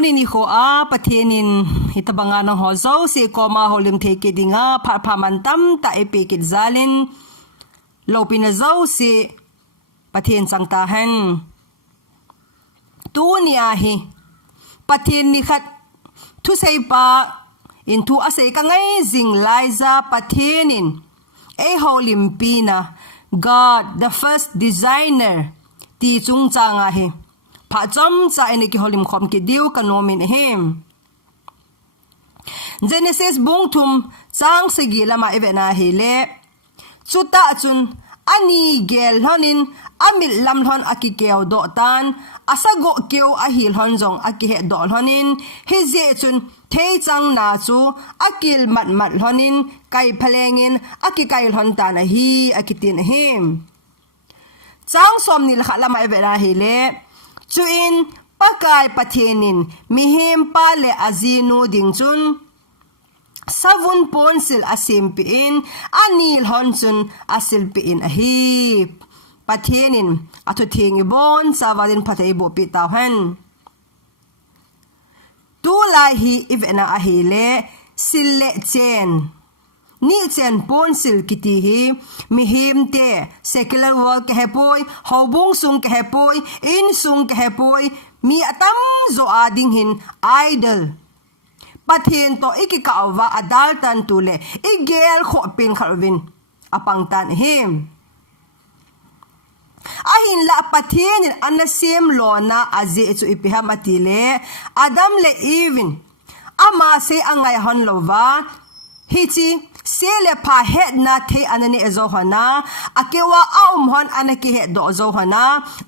Tuni ni ko a Pathenin hitabanga ng hozo si koma holim teke dinga pamantam ta epikit zalin lopinazaw si Pathen sang tahan. Tuni ahi Pathen ni khat tu say pa into asay ka ngay zing Liza Pathenin holim pina God the first designer ti chung chang ahi pa chom cha ene ki holim khom ki diu kanomin hem Genesis bung thum chang segi lama evena hele chuta chun ani gel honin amil lam hon akikeo do tan asago keu ahil hon jong akihe do honin heze chun thei chang na chu akil mat honin kai phalengin akikai hon tan hi akitin hem chang som nil khalama evena hele chuin pakai Pathenin mihim pale azinu ding chun savun ponsil asimpiin anil honchun asilpiin ahi Pathenin atu thingi bon savalin pathei bo pitahan tu lai hi ivena ahile sille Chen ni Chen ponsil kiti hi mihim te secular world ke hepoi hobung sung ke hepoi in sung ke hepoi mi atam zo ading hin idol Pathen to ikikaawa adaltan tule igel kho pin kharwin apang tan him Ahin la Pathen anasim Lona azi chu ipiham atile Adam le Evin ama se angay hon lova hichi sele pa het na the anani ezohana akewa hon anaki het do zohana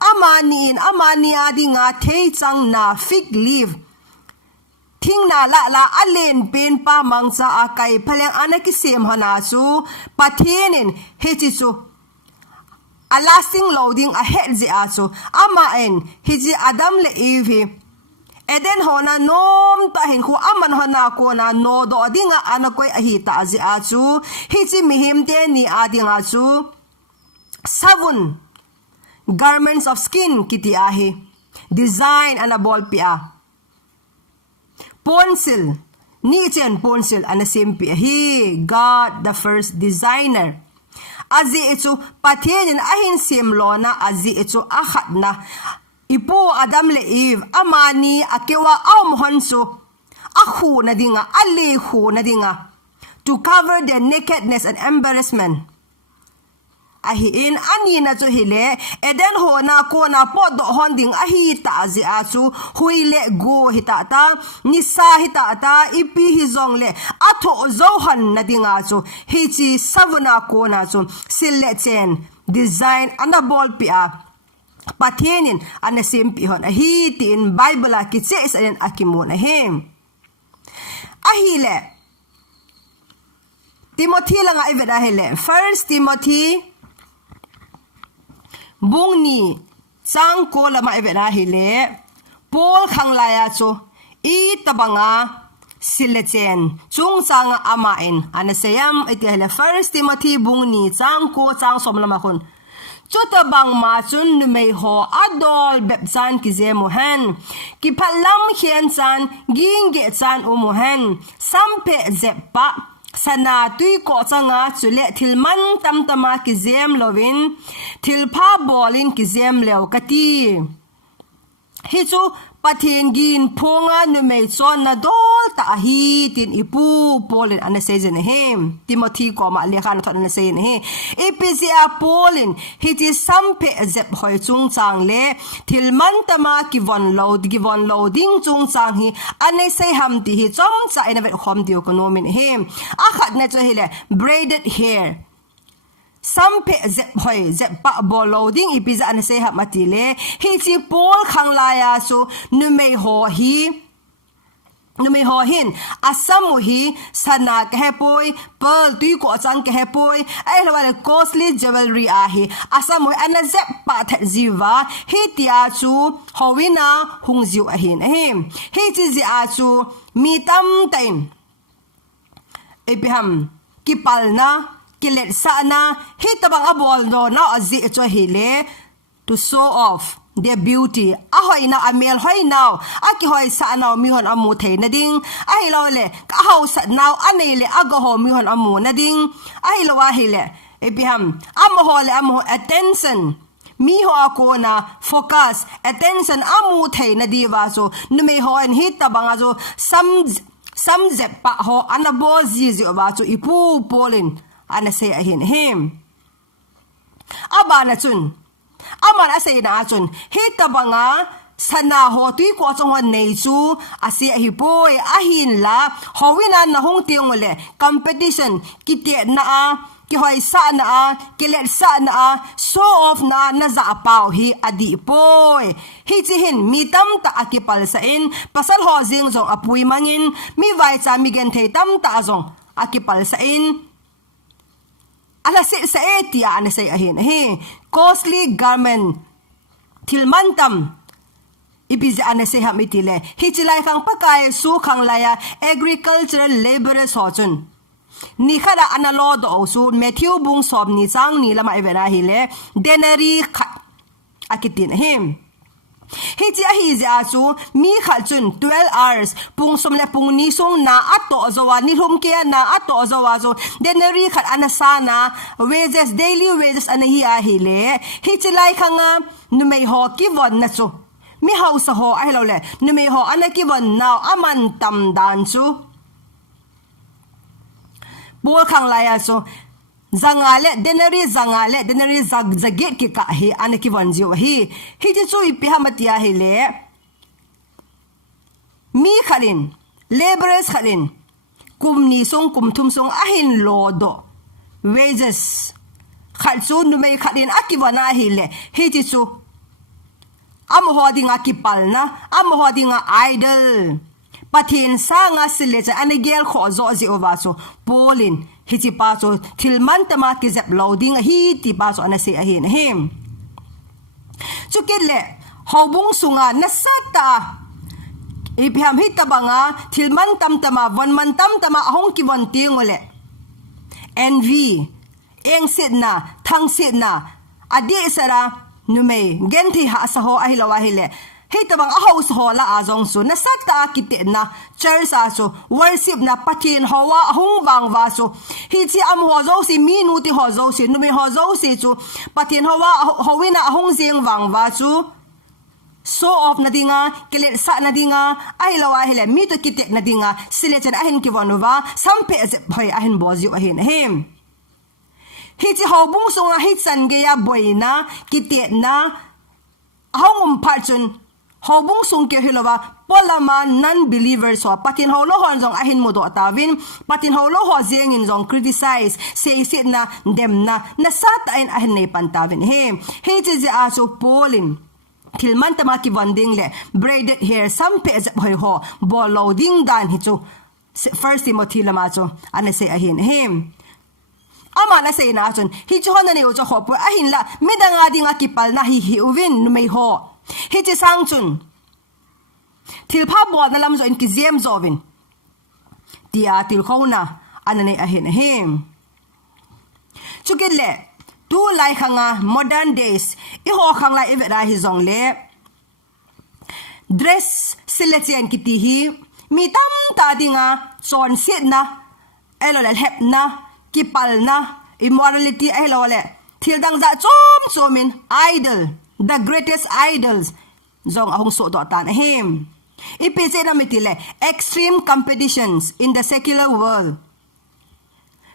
amani adinga the chang na fig leaf Ting na la alen pen pa mangsa akai phaleng anaki sem hana chu Pathenin heti chu a lasting loading a het zi a chu ama en hiji Adam le Eve eden hona nom ta hin khu aman hona ko na no do dinga anakoi ahi ta zi a chu hiji mihim te ni adinga chu savun garments of skin kiti ahi design anabol pia Ponsil, ni Chen ponsil anasimpi hi God the first designer. Azi itu Pathenin ahin sim Lona azi itu akhat na ipo Adam le Eve amani akewa honsu akhu na dinga alihu na dinga to cover their nakedness and embarrassment. Ahin ani na chu hile eden ho na ko na po do honding ahi ta zi a chu huile go hita ta nisa hita ta ipi hi zong le atho zo han na dinga chu hi chi savuna ko na chu sille Chen design anabol pia Pathenin anasim pi hon ahi tin Bible ki che sen akimun ahem ahile Timothy langa iveda hele 1 Timothy Bung ni sang ko lama evena hile Paul khang laya chu I tabanga sille Chen chung sang amain anasayam iti hele 1 Timothy bung ni sang ko sang som lama kun chutabang ma chun numei ho adol bepsan ki zemuhan ki phalam khian chan ginge chan umuhan sampe zepa sana tui ko changa chule thilman tamtama ki zem lovin thilpha bolin ki zem lew kati hichu Pathen gin phonga numei chon na dol ta hi tin ipu polin anasejen hem Timothy ko ma lekhan thon anasejen he episia polin hiti sampe zep hoi chung chang le thilman tama ki von loading chung chang hi anesei ham ti hi chom cha ina vet khom dio konomin hem akhat na cho hele braided hair sampe zep hoi zep pa loading ipiza anase ha matile hi chi Paul khang laya su numei ho hin asamu hi sana ke hepoi pearl tui ko chang ke hepoi ai lawal costly jewelry a hi asamu ana zep pa the ziwa hi tia chu howina hungziu ahin ahem hi chi zi a chu mi tam time epiham kipalna kilet sana hitabang abol no na azi cho hile to show off their beauty a hoi na amel hoi now aki hoi sa now mi hon amu the na ding ai lo le ka hau sa now anei le aga ho mi hon amu na ding ai lo wa hi le ebiham am ho le am attention mi ho ako na focus attention amu the na di wa so nu me ho en hit ta banga so sam je pa ho anabo zi zi wa so ipu polin ana se ahin him abana chun aman asay na achun hita banga sana ho tui ko chong wan nei chu asi hi boy ahin la howina na hong tiong le competition kite na a ki hoi sa na a ki let sa na a so of na za pau hi adi boy hi chi hin mi tam ta akipal sa in pasal ho jing zong apui mangin mi vai cha mi gen thei tam ta zong akipal sa in ala se sa etia ana say ahin he costly garment tilmantam ibizi ana say hamitile hichilai kang pakai su khang laya agricultural laborers hochun ni khada analo do su Matthew bung sob ni chang ni lama evera hile denary akitin him hichi ahi ja chu mi khal chun 12 hours pung som le pung ni sung na ato zowa ni hum ke na ato zowa zo denary khat anasana wages daily wages ana hi a hi le hichi lai khanga nu mei ho ki won na chu mi house ho ai lo le nu mei ho ana ki won now aman tam dan chu bol khang lai a chu zangale denary zagit ki ka hi anaki wanjiu hi ji chu ipi hamatia hi le mi khalin laborers khalin kumni song kumthum song ahin lodo wages khal chu nu mai khalin akiwana hi le ji chu am hodinga kipalna am hodinga idol Pathen sanga silecha anigel kho zo zi ovaso polin hiti pa so tilman tama ki zep loading hi ti pa so anase ahin him chukele hobung sunga nasata ibham hitabanga tilman tamtama wanman tamtama ahong ki wan tingole envy eng sitna thang sitna adi sara nume genti ha saho ahilawa hile hitabang ahos hola azong su nasata kite na church aso worship na Pathen hawa hong bang waso hichi am ho zo si minuti ho zo si nume ho zo si chu Pathen hawa howina hong jeng wang wa chu so of na dinga kele sa na dinga ai lawa hele mi to kite na dinga silechan ahin ki wanwa sampe je phai ahin bozi ahin hem hichi hobung songa hitsan ge ya boina kite na hong parchun hobung sung ke hilowa polama non-believers so Pathen holo hon jong ahin mo do atawin Pathen holo ho jeng in jong criticize say sit na dem na nasata in ahin nei pantawin hem he je aso polin tilman tama ki wanding le braided hair sampe je hoi ho bo loading dan hi chu first Timothy lama chu ana say ahin hem ama na say na chun hi chu hon na ne cho ho po ahin la midanga dinga kipal na hi uwin numei ho hiti sang chun tilpa bo na lam zo in kizem zovin tia til khona anane ahin hem chukile tu lai khanga modern days I ho khangla evera hi zong le dress selection kiti hi mi tam ta dinga son sit na elol hep na kipal na immorality elole til dang za chomin idol the greatest idols zong ahong so do tan him ipese na mitile extreme competitions in the secular world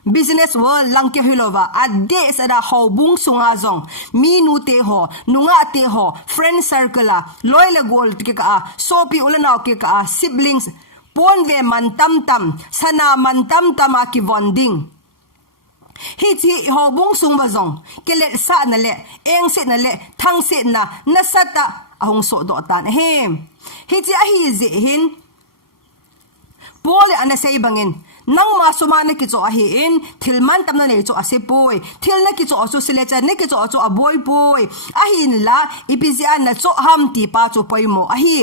business world lang ke hilova ade sada hobung sunga zong minu te ho nunga te ho friend circle loyal gold ke ka sopi ulana ke ka siblings ponve mantam tam sana mantam tama ki bonding hichi hobung sung bazong kele sa na le eng se na le thang se na nasata ahong so do tan hem hichi ahi ze hin pole ana sei bangin nang ma sumana ki cho ahi in thilman tamna ne cho ase poi thil na ki cho so silecha ne ki cho a boy ahin la ipizia na cho ham ti pa cho poi mo ahi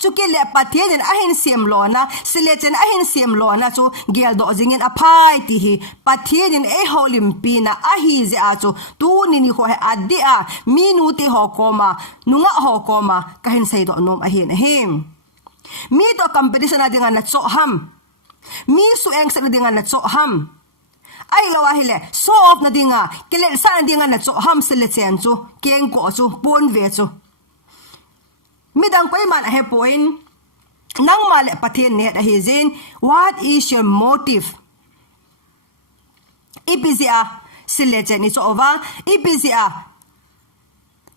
chu ki le Pathen Ahin siam Lona sile Chen Ahin siam Lona chu gel do jingin aphai ti hi Pathen e holim pina ahi ze a chu tu ni ni ho he adia minu te ho koma nunga ho koma kahin sai do nom ahin him mi to competition na dinga na cho ham mi su eng sa na dinga na cho ham ai lo ahile so of na dinga kele sa na dinga na cho ham sile Chen chu keng ko chu pon ve chu midang koy man he point nang male Pathen ne da hizin what is your motive ipizia sile Chen ni over ipizia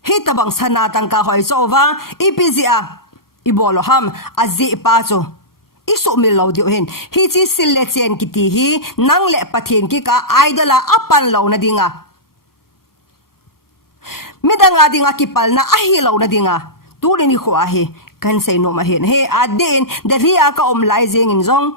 hitabang sana tang ka hoy over ipizia ibolo ham azi pa chu isu mil lo dio hen hi chi sile Chen kiti hi nang le Pathen ki ka idol apan lo na dinga midanga dinga kipal na ahi lo na dinga tu ni ko ahi kan say no mahin he adin the ria ka laizing in zong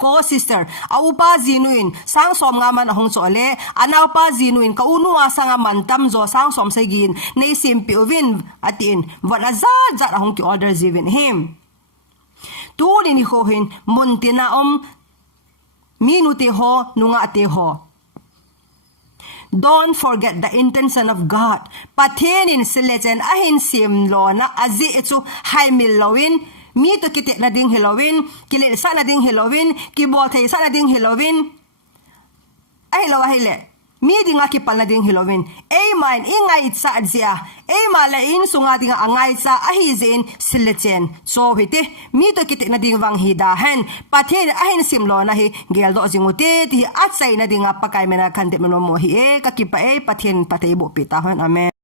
ko sister au pa zinuin sang som nga man hong chole ana pa zinuin ka unua sanga mantam zo sang som segin nei simpi ovin atin wala za hong ki order zivin him tu ni ho hin muntina minute ho nunga te ho. Don't forget the intention of God. Pathen in sile Chen Ahin sim Lona azi etu hai milowin mi to kite na ding hilowin kilil sa na ding hilowin kibot hay sa na ding hilowin ay lawa hile mi ding akipal na ding hilowin amen ingay sa adzia malain sunga ding angay sa ahizin sile Chen so hiti mi to kite na ding wang hidahan Pathen Ahin sim Lona hi geldo zinguti ti atsay na ding apakay mena kante mo hi kakipa Pathen patay bo pitahon amen.